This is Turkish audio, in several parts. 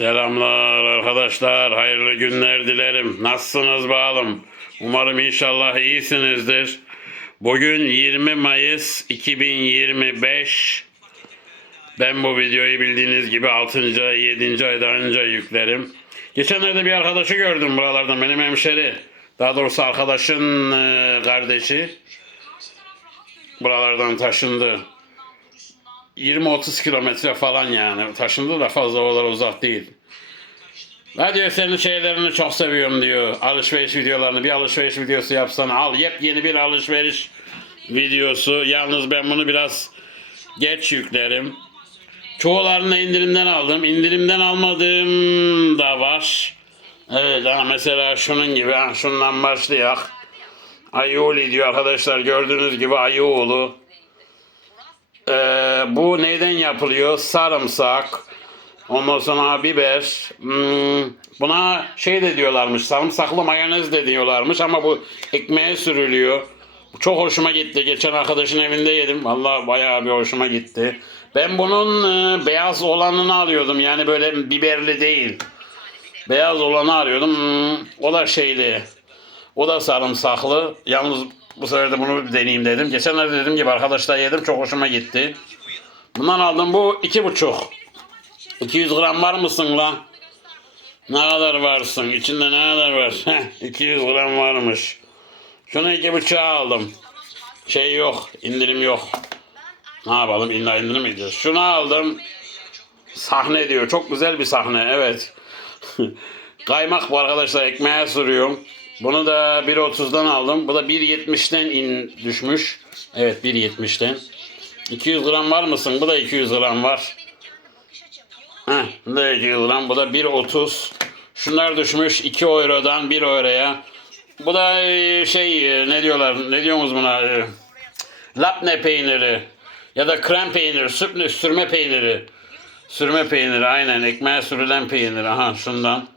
Selamlar arkadaşlar. Hayırlı günler dilerim. Nasılsınız bakalım? Umarım inşallah iyisinizdir. Bugün 20 Mayıs 2025. Ben bu videoyu bildiğiniz gibi 6. ay 7. ayda anca yüklerim. Geçenlerde bir arkadaşı gördüm buralardan benim hemşeri. Daha doğrusu arkadaşın e, kardeşi. Buralardan taşındı. 20-30 kilometre falan yani. Taşındı da fazla o kadar uzak değil. Hadi senin şeylerini çok seviyorum diyor. Alışveriş videolarını bir alışveriş videosu yapsan al. Yepyeni bir alışveriş videosu. Yalnız ben bunu biraz geç yüklerim. Çoğularını indirimden aldım. İndirimden almadığım da var. Evet ha mesela şunun gibi ha, şundan başlayak. Ayuli diyor arkadaşlar gördüğünüz gibi Ayuoğlu. Ee, bu neyden yapılıyor? Sarımsak. Ondan sonra biber. Hmm, buna şey de diyorlarmış. Sarımsaklı mayonez de diyorlarmış ama bu ekmeğe sürülüyor. Çok hoşuma gitti. Geçen arkadaşın evinde yedim. Vallahi bayağı bir hoşuma gitti. Ben bunun e, beyaz olanını alıyordum. Yani böyle biberli değil. Beyaz olanı arıyordum. Hmm, o da şeyli. O da sarımsaklı. Yalnız bu sefer de bunu bir deneyeyim dedim. Geçenlerde dediğim gibi arkadaşlar yedim. Çok hoşuma gitti. Bundan aldım. Bu iki buçuk. 200 gram var mısın la? Ne kadar varsın? İçinde ne kadar var? Heh, 200 gram varmış. Şunu iki buçuğa aldım. Şey yok. indirim yok. Ne yapalım? İlla indirim edeceğiz? Şunu aldım. Sahne diyor. Çok güzel bir sahne. Evet. Kaymak bu arkadaşlar. Ekmeğe sürüyorum. Bunu da 1.30'dan aldım. Bu da 1.70'ten in düşmüş. Evet 1.70'ten. 200 gram var mısın? Bu da 200 gram var. Heh, bu da 200 gram. Bu da 1.30. Şunlar düşmüş 2 eurodan 1 euroya. Bu da e, şey e, ne diyorlar? Ne diyorsunuz buna? E, Lapne peyniri ya da krem peyniri, sürme, sürme peyniri. Sürme peyniri aynen ekmeğe sürülen peynir. Aha şundan.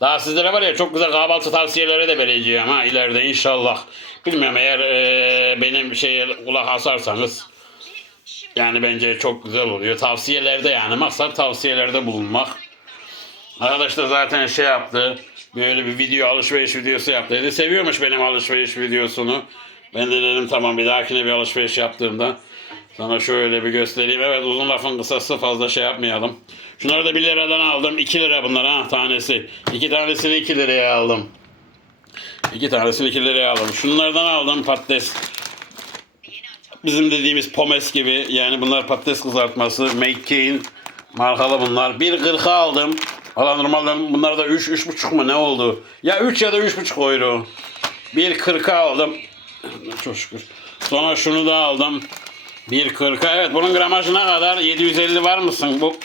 Daha sizlere var ya çok güzel kahvaltı tavsiyeleri de vereceğim ha ileride inşallah. Bilmiyorum eğer e, benim şeye kulak asarsanız yani bence çok güzel oluyor. Tavsiyelerde yani maksat tavsiyelerde bulunmak. Arkadaş da zaten şey yaptı. Böyle bir video alışveriş videosu yaptı. Dedi seviyormuş benim alışveriş videosunu. Ben de dedim tamam bir dahakine bir alışveriş yaptığımda sana şöyle bir göstereyim. Evet uzun lafın kısası fazla şey yapmayalım. Şunları da 1 liradan aldım. 2 lira bunlar ha tanesi. 2 tanesini 2 liraya aldım. 2 tanesini 2 liraya aldım. Şunlardan aldım patates. Bizim dediğimiz pomes gibi. Yani bunlar patates kızartması. McCain markalı bunlar. 1.40'a aldım. Valla normalde bunlar da 3 3.5 mu ne oldu? Ya 3 ya da 3.5 euro. 1.40'a aldım. Çok şükür. Sonra şunu da aldım. 1.40'a evet bunun gramajı ne kadar? 750 var mısın? Bu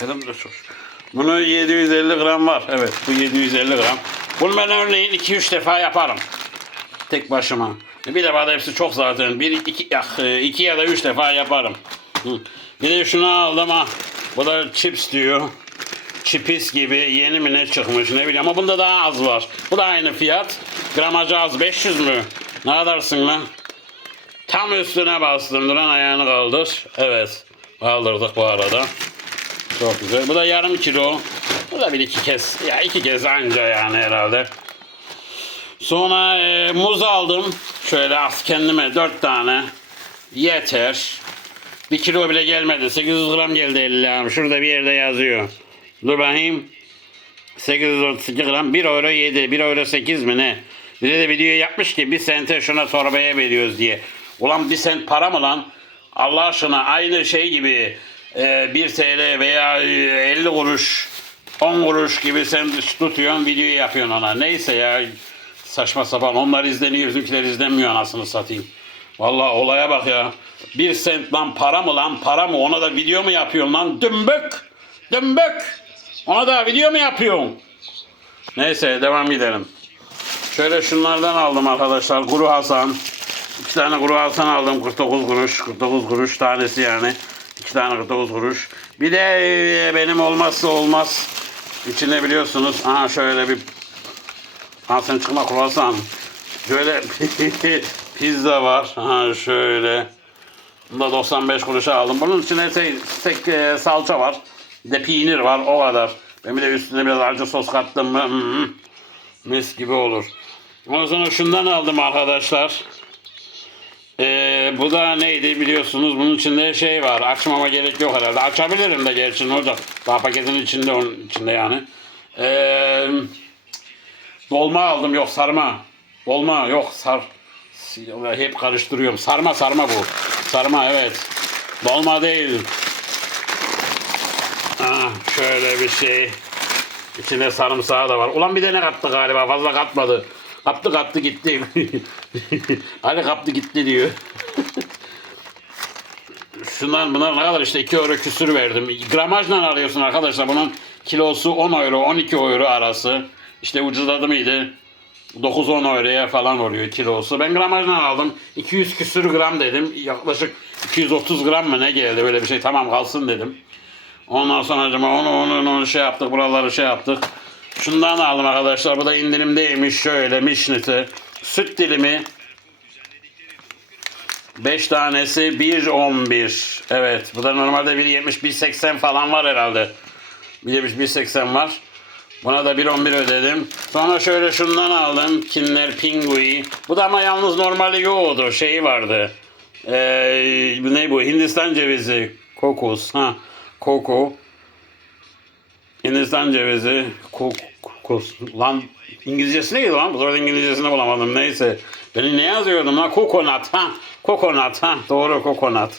dedim de çok. Bunu 750 gram var. Evet bu 750 gram. Bunu ben örneğin 2-3 defa yaparım. Tek başıma. Bir defa da hepsi çok zaten. Bir, iki, e, iki ya da üç defa yaparım. Bir de şunu aldım ha. Bu da chips diyor. Chipis gibi yeni mi ne çıkmış ne bileyim ama bunda daha az var. Bu da aynı fiyat. Gramajı az 500 mü? Ne kadarsın lan? Tam üstüne bastım. Duran ayağını kaldır. Evet. Kaldırdık bu arada. Çok güzel. Bu da yarım kilo. Bu da bir iki kez. Ya iki kez anca yani herhalde. Sonra e, muz aldım. Şöyle az kendime dört tane. Yeter. Bir kilo bile gelmedi. 800 gram geldi 50 gram. Şurada bir yerde yazıyor. Dur bakayım. 832 gram. 1 euro 7. 1 euro 8 mi ne? Bir de video yapmış ki bir sente şuna torbaya veriyoruz diye. Ulan bir sent para mı lan? Allah aşkına aynı şey gibi e, 1 TL veya e, 50 kuruş 10 kuruş gibi sen tutuyorsun video yapıyorsun ona. Neyse ya saçma sapan onlar izleniyor bizimkiler izlenmiyor anasını satayım. Vallahi olaya bak ya. Bir sent lan para mı lan para mı ona da video mu yapıyorsun lan dümbük dümbük ona da video mu yapıyorsun? Neyse devam gidelim. Şöyle şunlardan aldım arkadaşlar. Kuru Hasan. İki tane kuru Hasan aldım. 49 kuruş. 49 kuruş tanesi yani. İki tane 49 kuruş. Bir de e, benim olmazsa olmaz. İçinde biliyorsunuz. Aha şöyle bir Ha sen çıkma kruvasan. Şöyle pizza var. Ha şöyle. Bunu da 95 kuruşa aldım. Bunun içine şey, sek, e, salça var. Bir de peynir var. O kadar. Ben bir de üstüne biraz acı sos kattım mı hmm, mis gibi olur. Ondan sonra şundan aldım arkadaşlar. Ee, bu da neydi biliyorsunuz bunun içinde şey var açmama gerek yok herhalde açabilirim de gerçi ne olacak daha paketin içinde onun içinde yani ee, dolma aldım yok sarma. Dolma yok sar. Hep karıştırıyorum. Sarma sarma bu. Sarma evet. Dolma değil. Ah, şöyle bir şey. İçinde sarımsağı da var. Ulan bir de ne kattı galiba? Fazla katmadı. Kaptı kaptı gitti. Ali kaptı gitti diyor. Şundan bunlar ne kadar işte 2 euro küsür verdim. Gramajla arıyorsun arkadaşlar. Bunun kilosu 10 euro 12 euro arası. İşte ucuzladı mıydı? 9-10 euroya falan oluyor kilosu. Ben gramajla aldım. 200 küsür gram dedim. Yaklaşık 230 gram mı ne geldi böyle bir şey. Tamam kalsın dedim. Ondan sonra acaba onu onu onu şey yaptık. Buraları şey yaptık. Şundan aldım arkadaşlar. Bu da indirimdeymiş. Şöyle mişniti. Süt dilimi 5 tanesi 1.11. Evet. Bu da normalde 1.70 1.80 falan var herhalde. 1.70 1.80 var. Buna da 1.11 ödedim. Sonra şöyle şundan aldım. Kinder Pingui. Bu da ama yalnız normali yoğurdu. Şeyi vardı. Ee, ne bu? Hindistan cevizi. Kokos. Ha. Koko. Hindistan cevizi. Kokos. Lan İngilizcesi neydi lan? Bu sefer İngilizcesini bulamadım. Neyse. Ben ne yazıyordum lan? Kokonat. Ha. Kokonat. Ha. Doğru kokonat.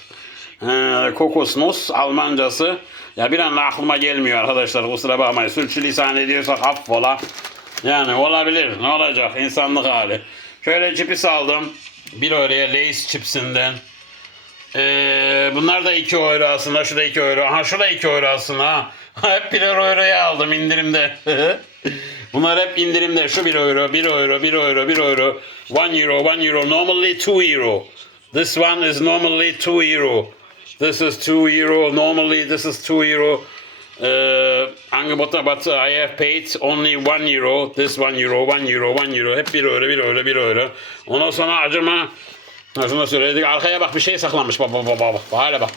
Ee, kokosmos Almancası. Ya bir anda aklıma gelmiyor arkadaşlar. Kusura bakmayın. Sürçülisan ediyorsak affola. Yani olabilir. Ne olacak? İnsanlık hali. Şöyle cips aldım. 1 euroya Lay's chipsinden. Ee, bunlar da 2 euro aslında. Şu da 2 euro. Ha şu da 2 euro aslında. Hep 1 euroya aldım indirimde. Bunlar hep indirimde. Şu 1 euro, 1 euro, 1 euro, 1 euro. 1 euro, 1 euro. Normally 2 euro. This one is normally 2 euro. This is 2 euro. Normally this is 2 euro. Uh, Angebote, but I have paid only 1 euro. This 1 euro, 1 euro, 1 euro. Hep 1 euro, 1 euro, 1 euro. Ondan sonra acıma Acıma söyledik. Arkaya bak bir şey saklanmış. Bak bak bak. bak. Hala bak.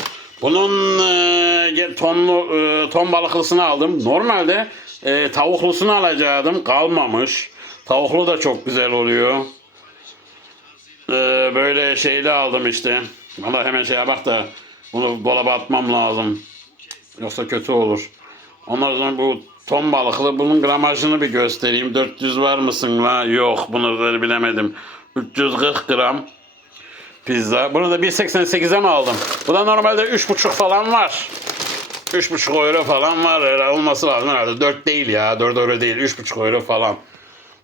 Bunun e, tonlu, e, ton balıklısını aldım. Normalde e, tavuklusunu alacaktım. Kalmamış. Tavuklu da çok güzel oluyor. E, böyle şeyli aldım işte. Valla hemen şeye bak da bunu dolaba atmam lazım. Yoksa kötü olur. Ondan sonra bu ton balıklı bunun gramajını bir göstereyim. 400 var mısın la? Yok da bilemedim. 340 gram pizza. Bunu da 1.88'e mi aldım? Bu da normalde 3.5 falan var. 3.5 euro falan var. Herhalde olması lazım herhalde. 4 değil ya. 4 euro değil. 3.5 euro falan.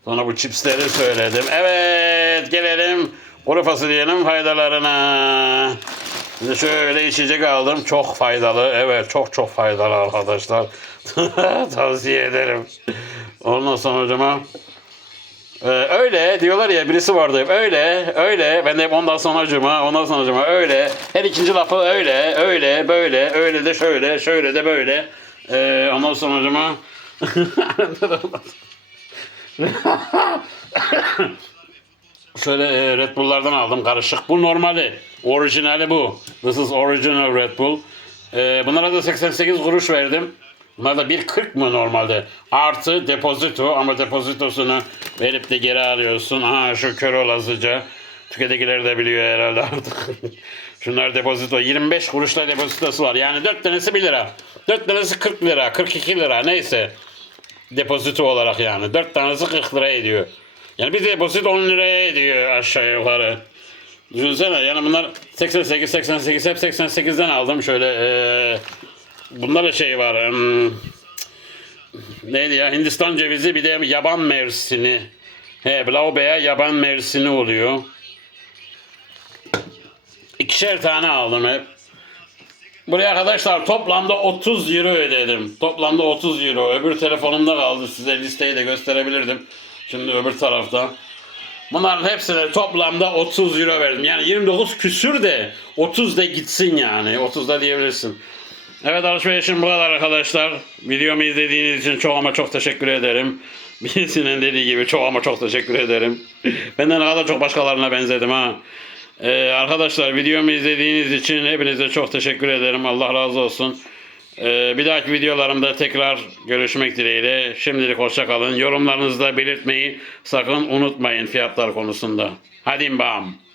Sonra bu chipsleri söyledim. Evet gelelim kuru fasulyenin faydalarına. Şimdi şöyle içecek aldım. Çok faydalı. Evet çok çok faydalı arkadaşlar. Tavsiye ederim. Ondan sonra hocama ee, öyle diyorlar ya birisi vardı hep öyle öyle ben de hep ondan sonra cuma ondan sonra cuma öyle her ikinci lafı öyle öyle böyle öyle de şöyle şöyle de böyle ee, ondan sonra cuma Şöyle e, Red Bull'lardan aldım karışık. Bu normali. Orijinali bu. This is original Red Bull. E, bunlara da 88 kuruş verdim. Bunlar da 1.40 mı normalde? Artı depozito ama depozitosunu verip de geri alıyorsun. Aha şu kör olasıca. Tüketiciler de biliyor herhalde artık. Şunlar depozito. 25 kuruşla depozitosu var. Yani 4 tanesi 1 lira. 4 tanesi 40 lira, 42 lira neyse. Depozito olarak yani. 4 tanesi 40 lira ediyor. Yani bir depozit 10 liraya ediyor aşağı yukarı. Düşünsene yani bunlar 88 88 hep 88'den aldım şöyle eee Bunda da şey var. Hmm, neydi ya? Hindistan cevizi bir de yaban mersini. He, Blaubeer yaban mersini oluyor. İkişer tane aldım hep. Buraya arkadaşlar toplamda 30 euro ödedim. Toplamda 30 euro. Öbür telefonumda kaldı. Size listeyi de gösterebilirdim. Şimdi öbür tarafta. Bunların hepsine toplamda 30 euro verdim. Yani 29 küsür de 30 da gitsin yani. 30 da diyebilirsin. Evet alışverişim bu kadar arkadaşlar. Videomu izlediğiniz için çok ama çok teşekkür ederim. Birisinin dediği gibi çok ama çok teşekkür ederim. Benden ne kadar çok başkalarına benzedim ha. Ee, arkadaşlar videomu izlediğiniz için hepinize çok teşekkür ederim. Allah razı olsun. Ee, bir dahaki videolarımda tekrar görüşmek dileğiyle. Şimdilik hoşça kalın. Yorumlarınızı da belirtmeyi sakın unutmayın fiyatlar konusunda. Hadi bam.